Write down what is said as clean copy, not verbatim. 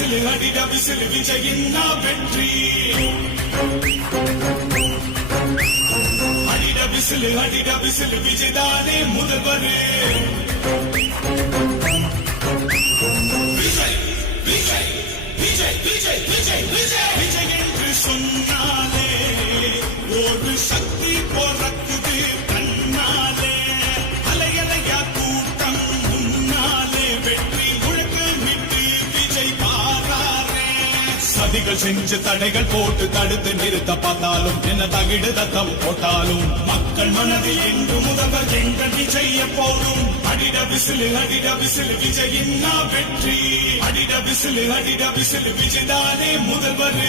whistle அடிட whistle விஜயின் வெற்றி அடிட whistle விஜய்தானே முதல்வர் விஜய் விஜய் விஜய் விஜய் விஜய் விஜய் விஜய் என்று சொன்னாலே ஒரு சக்தி பிறக்குது கண்ணாலே அலையலையா கூட்டம் முன்னாலே வெற்றி முழக்கு விட்டு விஜய் பாராரே சதிகள் செஞ்சு தடைகள் போட்டு தடுத்து நிறுத்த பார்த்தாலும் என்ன தகிடு தத்தம் போட்டாலும் மக்கள் மனதில் என்று முதல்வர் எங்கள் விஜய் எப்போதும் அடிட விசிலு விஜயின் வெற்றி அடிட விசிலு விஜய்தானே முதல்வர்